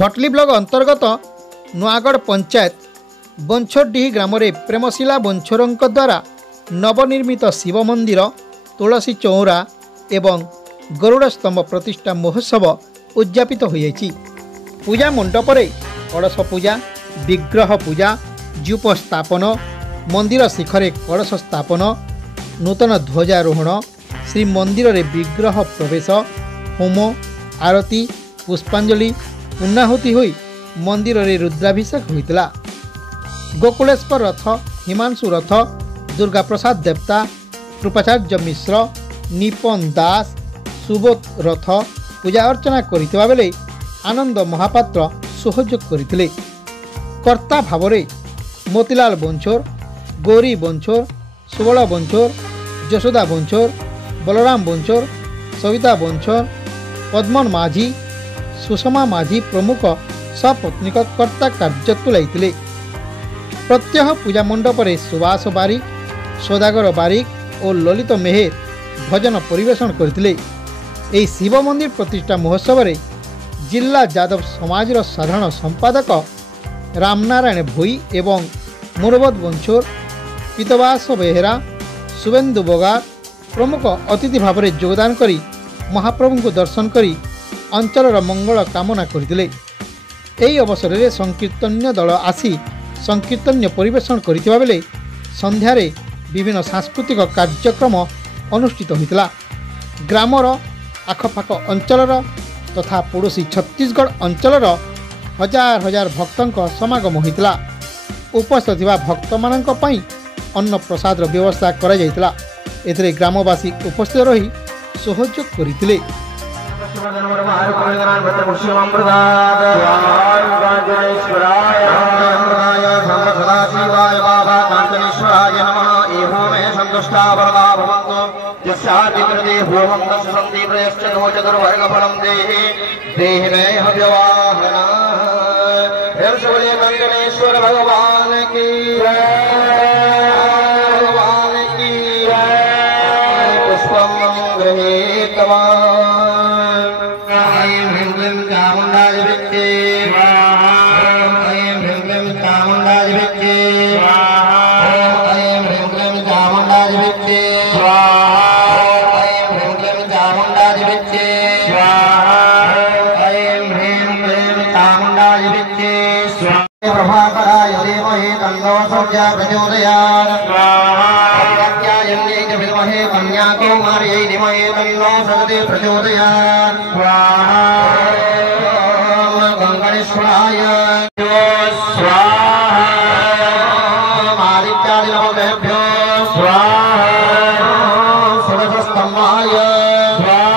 Bhatli block अंतर्गत नुआगढ़ पंचायत बंछोरडीह ग्राम प्रेमशिला बंछोरों द्वारा नवनिर्मित शिव मंदिर तुलसी चौरा एवं गरुड़ स्तंभ प्रतिष्ठा महोत्सव उद्यापित होइछि। पूजा मंडप कलश पूजा, विग्रह पूजा, जूप स्थापन, मंदिर शिखरे कलश स्थापन, नूतन ध्वजारोहण, श्री मंदिर रे विग्रह प्रवेश, होम, आरती, पुष्पांजलि, पूर्णाहुति होई मंदिर रे रुद्राभिषेक होइतला। गोकुलेश्वर रथ, हिमांशु रथ, दुर्गा प्रसाद देवता, कृपाचार्य मिश्र, निपन दास, सुबोध रथ पूजा अर्चना करितबा बेले आनंद महापात्र सहयोग करथिले। कर्ता भावरे मोतीलाल बंछोर, गौरी बंछोर, सुबल बंछोर, यशोदा बंछोर, बलराम बंछोर, सविता बंछोर, पद्मन माझी, सुषमा माझी प्रमुख सपत्नीक कर्ता कार्य तुलाइथिले। प्रत्यह पूजा मंडप रे सुभाष बारिक, सौदागर बारिक और ललित मेहेर भजन परिवेशन करथिले। एही शिव मंदिर प्रतिष्ठा महोत्सव रे जिला यादव समाज साधारण संपादक रामनारायण भोई एवं मुरबद बंछोर, पीतवास बेहेरा, शुभेन्दु बगार प्रमुख अतिथि भाव में योगदान करी महाप्रभु को दर्शन करी अंचलर मंगल कामना करथिले। एही अवसर में संकीर्तन्य दल आसी संकीर्तन्य परिवेशन करथिबा बेले संध्यारे विभिन्न सांस्कृतिक कार्यक्रम अनुष्ठित होइतला। ग्रामर आखपाख अंचलर तथा पड़ोशी छत्तीसगढ़ अंचलर हजार हजार भक्तों समागम होइतला। उपस्थित थिबा भक्त मानक पई अन्न प्रसाद व्यवस्था करा जायतला। एथिरे ग्रामवासी उपस्थित रही सहयोग करथिले। भगवान की पुष्पम गृहीतवा प्रभाकराय धीमहि तन्नो सूर्यः प्रचोदयात्। प्रत्यायन्यै च विद्महे कन्याकुमार्यै धीमहि तन्नो सरस्वती प्रचोदयात्। गङ्गणेश्वराय स्वाहा। आदित्यादिनवग्रहेभ्यो स्वाहा। षोडशस्तम्भाय स्वाहा।